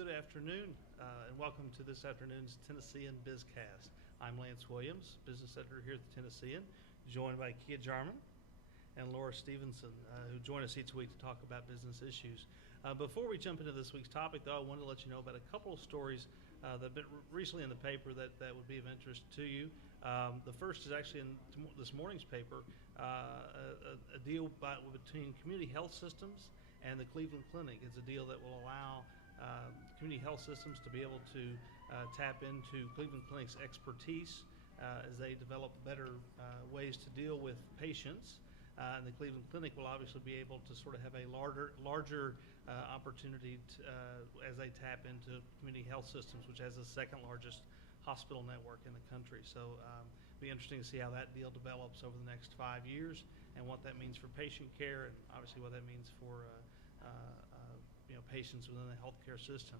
good afternoon, and welcome to this afternoon's Tennessean Bizcast. I'm Lance Williams, business editor here at the Tennessean, joined by Kia Jarman and Laura Stevenson, who join us each week to talk about business issues. Before we jump into this week's topic, though, I wanted to let you know about a couple of stories that have been recently in the paper that would be of interest to you. The first is actually in this morning's paper, a deal between community health systems and the Cleveland Clinic. It's a deal that will allow community health systems to be able to tap into Cleveland Clinic's expertise as they develop better ways to deal with patients. And the Cleveland Clinic will obviously be able to sort of have a larger opportunity as they tap into community health systems, which has the second largest hospital network in the country. So it'll be interesting to see how that deal develops over the next 5 years and what that means for patient care, and obviously what that means for patients within the healthcare system.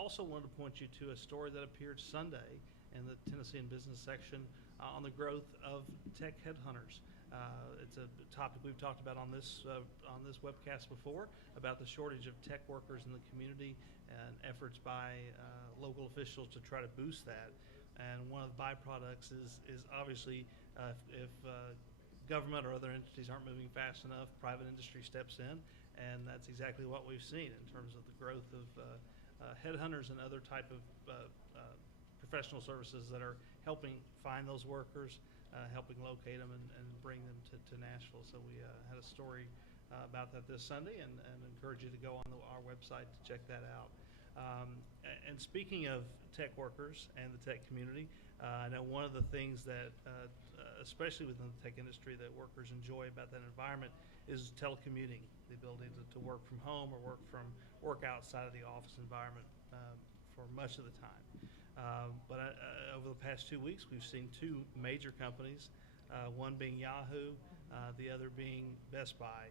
Also wanted to point you to a story that appeared Sunday in the Tennessean Business section on the growth of tech headhunters. It's a topic we've talked about on this webcast before, about the shortage of tech workers in the community and efforts by local officials to try to boost that. And one of the byproducts is obviously if government or other entities aren't moving fast enough, private industry steps in, and that's exactly what we've seen in terms of the growth of headhunters and other type of professional services that are helping find those workers, helping locate them and bring them to Nashville. So we had a story about that this Sunday, and encourage you to go on our website to check that out. And speaking of tech workers and the tech community, I know one of the things that, especially within the tech industry, that workers enjoy about that environment is telecommuting, the ability to work from home or work outside of the office environment for much of the time. But over the past 2 weeks, we've seen two major companies, one being Yahoo, the other being Best Buy,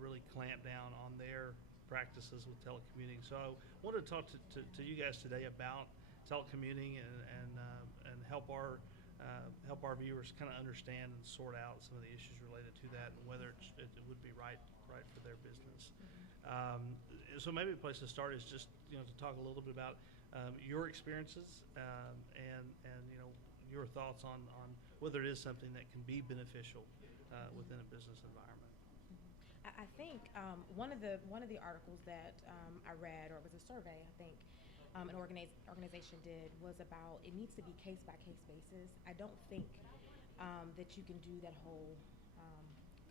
really clamp down on their practices with telecommuting. So I wanted to talk to you guys today about telecommuting and help our viewers kind of understand and sort out some of the issues related to that and whether it would be right for their business. So maybe a place to start is just to talk a little bit about your experiences and your thoughts on whether it is something that can be beneficial within a business environment. I think one of the articles that I read, or it was a survey, I think an organization did, was about it needs to be case by case basis. I don't think that you can do that whole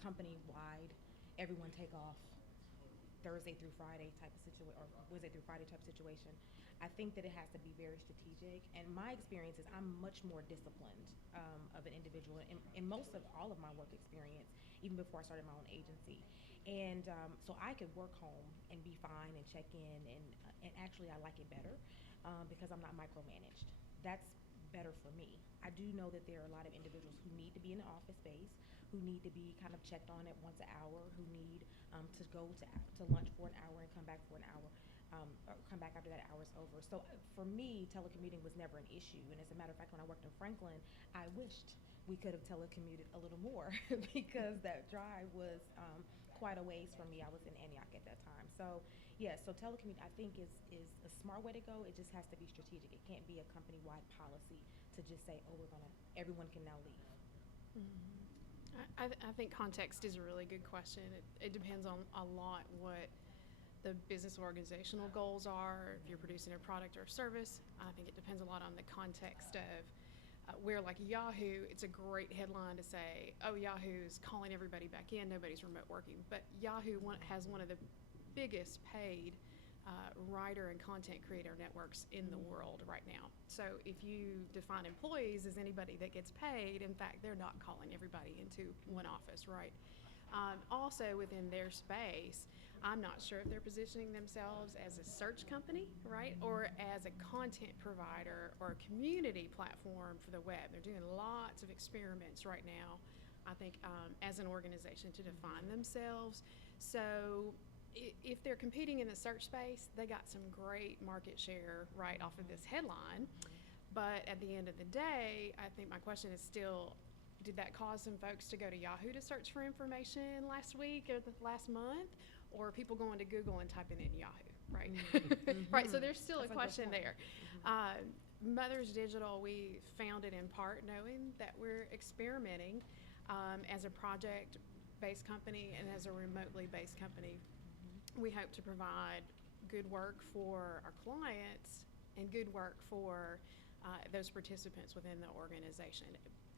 company wide, everyone take off Thursday through Friday type of situation, or Wednesday through Friday type of situation. I think that it has to be very strategic. And my experience is I'm much more disciplined of an individual in most of all of my work experience, even before I started my own agency. And so I could work home and be fine and check in, and actually I like it better because I'm not micromanaged. That's better for me. I do know that there are a lot of individuals who need to be in the office space, who need to be kind of checked on at once an hour, who need to go to lunch for an hour and come back for an hour, or come back after that hour's over. So for me, telecommuting was never an issue. And as a matter of fact, when I worked in Franklin, I wished we could have telecommuted a little more because that drive was quite a ways from me. I was in Antioch at that time. So yeah, so telecommuting I think is a smart way to go. It just has to be strategic. It can't be a company-wide policy to just say, oh, everyone can now leave. Mm-hmm. I think context is a really good question. It depends on a lot what the business organizational goals are. If you're producing a product or a service, I think it depends a lot on the context of where, like Yahoo, it's a great headline to say, oh, Yahoo's calling everybody back in, nobody's remote working. But Yahoo has one of the biggest paid writer and content creator networks in the world right now. So if you define employees as anybody that gets paid, in fact, they're not calling everybody into one office, right? Also within their space, I'm not sure if they're positioning themselves as a search company, right, or as a content provider or a community platform for the web. They're doing lots of experiments right now, I think, as an organization to define themselves. So if they're competing in the search space, they got some great market share right off of this headline. But at the end of the day, I think my question is still, did that cause some folks to go to Yahoo to search for information last week or the last month? Or are people going to Google and typing in Yahoo? right? Mhm. Right, so there's still That's a good question point. there. Mhm. Mothers Digital, we founded in part knowing that we're experimenting as a project-based company and as a remotely based company. We hope to provide good work for our clients and good work for those participants within the organization.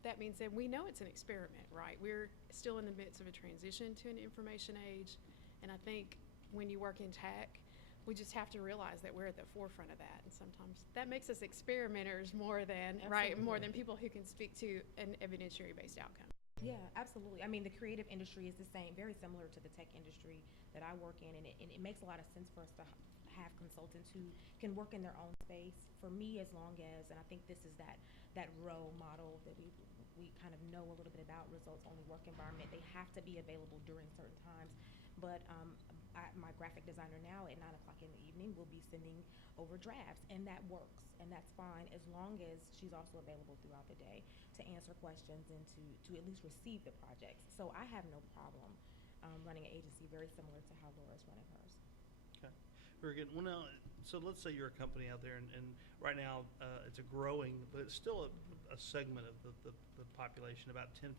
That being said, we know it's an experiment, right? We're still in the midst of a transition to an information age, and I think when you work in tech, we just have to realize that we're at the forefront of that, and sometimes that makes us experimenters more than more than people who can speak to an evidentiary-based outcome. Yeah, absolutely. I mean, the creative industry is the same, very similar to the tech industry that I work in, and it makes a lot of sense for us to have consultants who can work in their own space. For me, as long as, and I think this is that role model that we kind of know a little bit about, results only work environment. They have to be available during certain times. But my graphic designer now at 9 o'clock in the evening will be sending over drafts, and that works, and that's fine as long as she's also available throughout the day to answer questions and to at least receive the projects. So I have no problem running an agency very similar to how Laura's running hers. Okay, very good. Well, now, so let's say you're a company out there, and right now it's a growing, but it's still a segment of the population. About 10%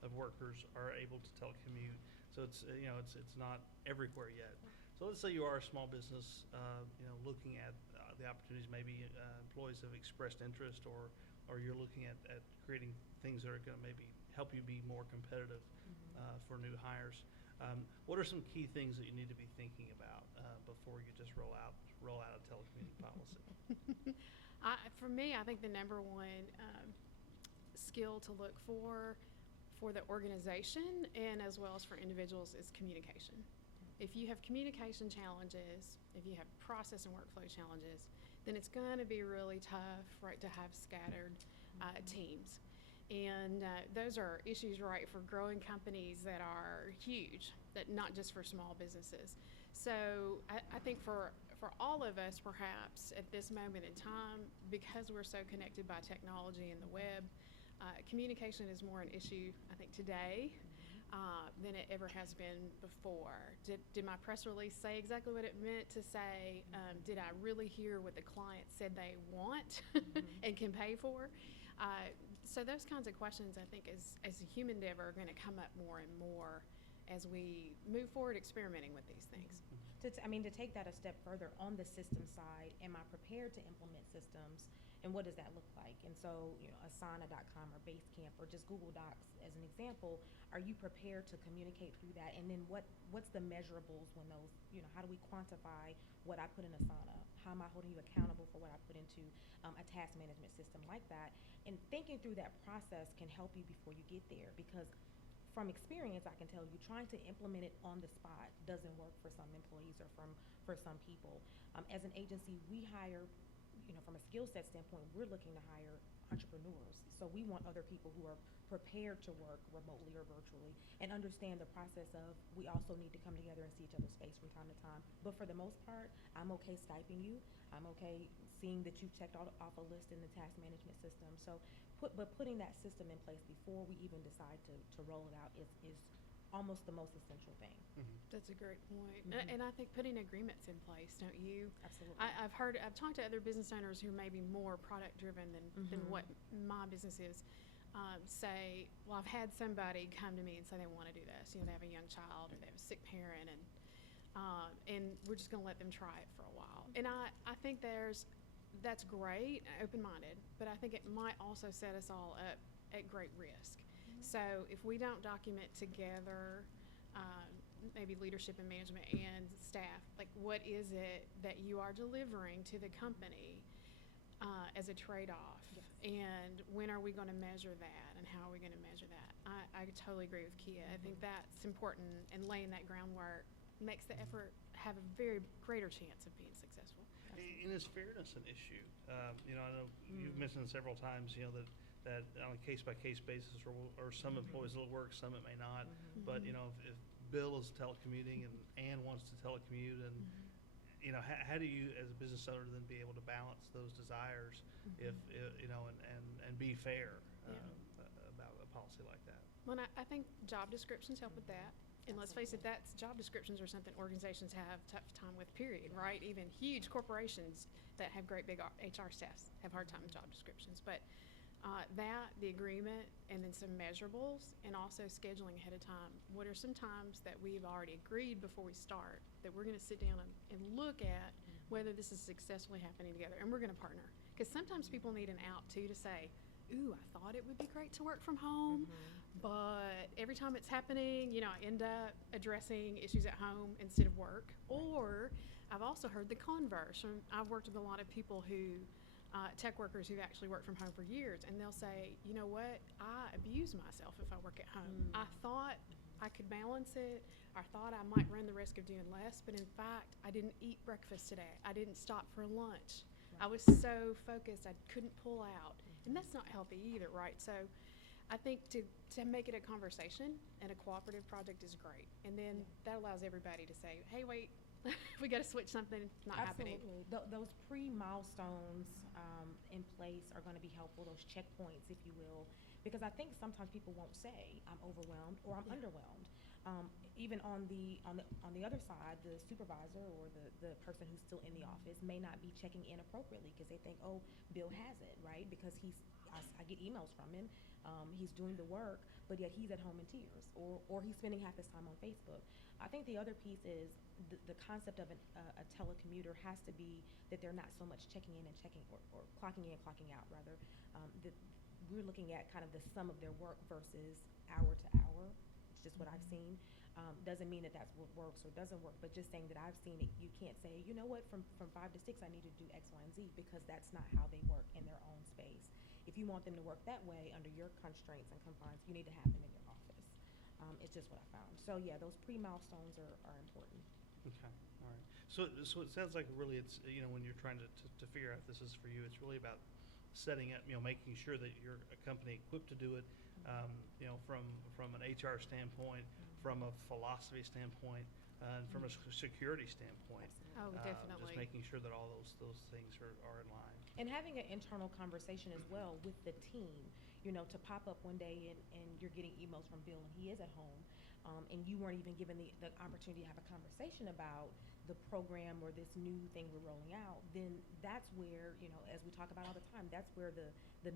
of workers are able to telecommute. So it's it's not everywhere yet. So let's say you are a small business, looking at the opportunities. Maybe employees have expressed interest, or you're looking at creating things that are going to maybe help you be more competitive for new hires. What are some key things that you need to be thinking about before you just roll out a telecommuting policy? For me, I think the number one skill to look for the organization and as well as for individuals is communication. If you have communication challenges, if you have process and workflow challenges, then it's going to be really tough, right, to have scattered teams. And those are issues, right, for growing companies that are huge, that not just for small businesses. So I think for all of us, perhaps at this moment in time, because we're so connected by technology and the web, communication is more an issue, I think, today than it ever has been before. Did my press release say exactly what it meant to say? Did I really hear what the client said they want and can pay for? So those kinds of questions, I think, as a human endeavor, are going to come up more and more as we move forward experimenting with these things. To take that a step further on the system side, am I prepared to implement systems, and what does that look like? And so, Asana.com or Basecamp or just Google Docs as an example, are you prepared to communicate through that? And then what's the measurables when those, how do we quantify what I put in Asana? How am I holding you accountable for what I put into a task management system like that? And thinking through that process can help you before you get there, because from experience, I can tell you, trying to implement it on the spot doesn't work for some employees or for some people. As an agency, we hire, from a skill set standpoint, we're looking to hire entrepreneurs. So we want other people who are prepared to work remotely or virtually and understand the process of, we also need to come together and see each other's face from time to time. But for the most part, I'm okay Skyping you. I'm okay seeing that you've checked off a list in the task management system. So putting that system in place before we even decide to roll it out is almost the most essential thing. That's a great point. And I think putting agreements in place, don't you? Absolutely. I've talked to other business owners who may be more product driven than what my business is, say, well, I've had somebody come to me and say they want to do this. They have a young child or they have a sick parent, and we're just going to let them try it for a while. And I think that's great, open-minded, but I think it might also set us all up at great risk. So if we don't document together, maybe leadership and management and staff, like what is it that you are delivering to the company as a trade-off? Yes. And when are we going to measure that, and how are we going to measure that? I totally agree with Kia. I think that's important, and laying that groundwork makes the effort have a very greater chance of being successful. And is fairness an issue? I know you've mentioned several times, that on a case-by-case basis, or some employees will work, some it may not. But if Bill is telecommuting and Ann wants to telecommute, and how do you, as a business owner, then be able to balance those desires, if and be fair about a policy like that? Well, I think job descriptions help with that. And let's face it, that's job descriptions are something organizations have tough time with, period, right? Even huge corporations that have great big HR staffs have hard time with job descriptions. But the agreement, and then some measurables, and also scheduling ahead of time. What are some times that we've already agreed before we start that we're going to sit down and look at whether this is successfully happening together, and we're going to partner. Because sometimes people need an out too to say, ooh, I thought it would be great to work from home, but every time it's happening, I end up addressing issues at home instead of work. Or I've also heard the converse. I've worked with a lot of people who tech workers who've actually worked from home for years, and they'll say, you know what, I abuse myself if I work at home. I thought I could balance it. I thought I might run the risk of doing less, but in fact, I didn't eat breakfast today. I didn't stop for lunch. I was so focused, I couldn't pull out. And that's not healthy either, right? So I think to make it a conversation and a cooperative project is great. And then that allows everybody to say, hey, wait, we got to switch something, not happening. Those pre-milestones in place are going to be helpful, those checkpoints, if you will, because I think sometimes people won't say I'm overwhelmed or I'm underwhelmed. Even on the other side, the supervisor or the person who's still in the office may not be checking in appropriately because they think, oh, Bill has it, right? Because I get emails from him, he's doing the work, but yet he's at home in tears, or he's spending half his time on Facebook. I think the other piece is the concept of a telecommuter has to be that they're not so much checking in and or clocking in, clocking out rather. That we're looking at kind of the sum of their work versus hour to hour. It's just what I've seen. Doesn't mean that that's what works or doesn't work, but just saying that I've seen it, you can't say, you know what, from 5 to 6 I need to do X, Y, and Z, because that's not how they work in their own space. If you want them to work that way under your constraints and confines, you need to have them in your office. It's just what I found. So yeah, those pre-milestones are important. Okay, all right. So it sounds like really it's, when you're trying to figure out if this is for you, it's really about setting up, making sure that you're a company equipped to do it, from an HR standpoint, from a philosophy standpoint, and from a security standpoint. Oh, definitely. Just making sure that all those things are in line. And having an internal conversation as well with the team, to pop up one day and you're getting emails from Bill and he is at home, and you weren't even given the opportunity to have a conversation about the program or this new thing we're rolling out, then that's where, as we talk about all the time, that's where the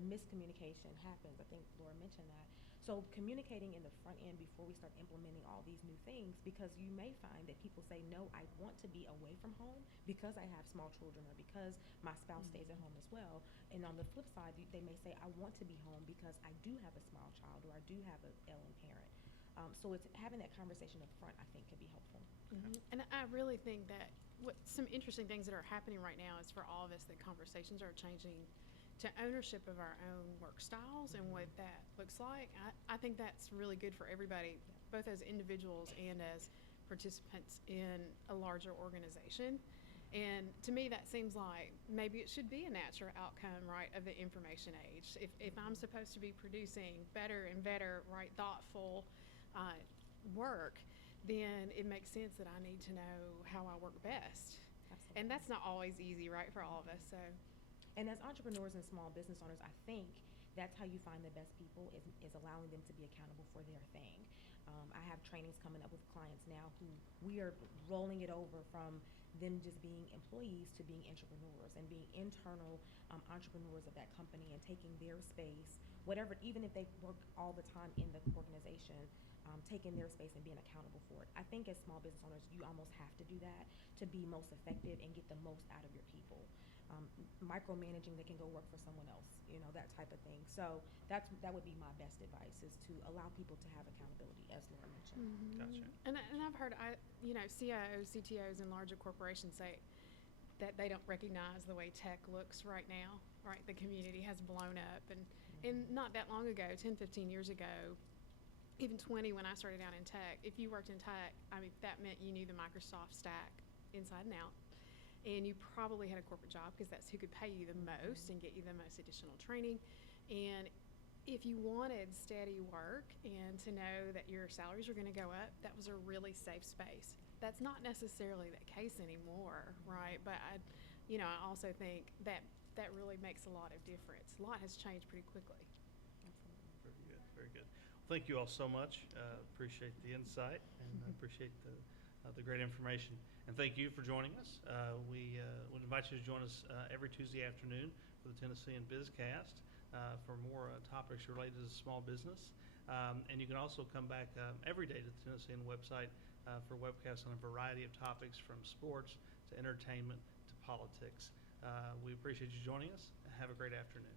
miscommunication happens. I think Laura mentioned that. So communicating in the front end before we start implementing all these new things, because you may find that people say, no, I want to be away from home because I have small children or because my spouse stays at home as well. And on the flip side, they may say, I want to be home because I do have a small child or I do have an ailing parent. So it's having that conversation up front, I think, can be helpful. And I really think that some interesting things that are happening right now is for all of us that conversations are changing to ownership of our own work styles and what that looks like. I think that's really good for everybody, both as individuals and as participants in a larger organization. And to me, that seems like maybe it should be a natural outcome, right, of the information age. If I'm supposed to be producing better and better, right, thoughtful work, then it makes sense that I need to know how I work best. Absolutely. And that's not always easy, right, for all of us. So. And as entrepreneurs and small business owners, I think that's how you find the best people is allowing them to be accountable for their thing. I have trainings coming up with clients now who we are rolling it over from them just being employees to being entrepreneurs and being internal entrepreneurs of that company and taking their space, whatever, even if they work all the time in the organization, taking their space and being accountable for it. I think as small business owners, you almost have to do that to be most effective and get the most out of your people. Micromanaging that can go work for someone else, that type of thing. So that would be my best advice, is to allow people to have accountability, as Laura mentioned. Gotcha. And I've heard, CIOs, CTOs in larger corporations say that they don't recognize the way tech looks right now, right? The community has blown up. And not that long ago, 10, 15 years ago, even 20 when I started out in tech, if you worked in tech, that meant you knew the Microsoft stack inside and out. And you probably had a corporate job because that's who could pay you the most and get you the most additional training. And if you wanted steady work and to know that your salaries were going to go up, that was a really safe space. That's not necessarily the case anymore, right? But I also think that really makes a lot of difference. A lot has changed pretty quickly. Very good, very good. Thank you all so much. Appreciate the insight and appreciate the great information. And thank you for joining us. We would invite you to join us every Tuesday afternoon for the Tennessean BizCast for more topics related to small business. And you can also come back every day to the Tennessean website for webcasts on a variety of topics from sports to entertainment to politics. We appreciate you joining us. Have a great afternoon.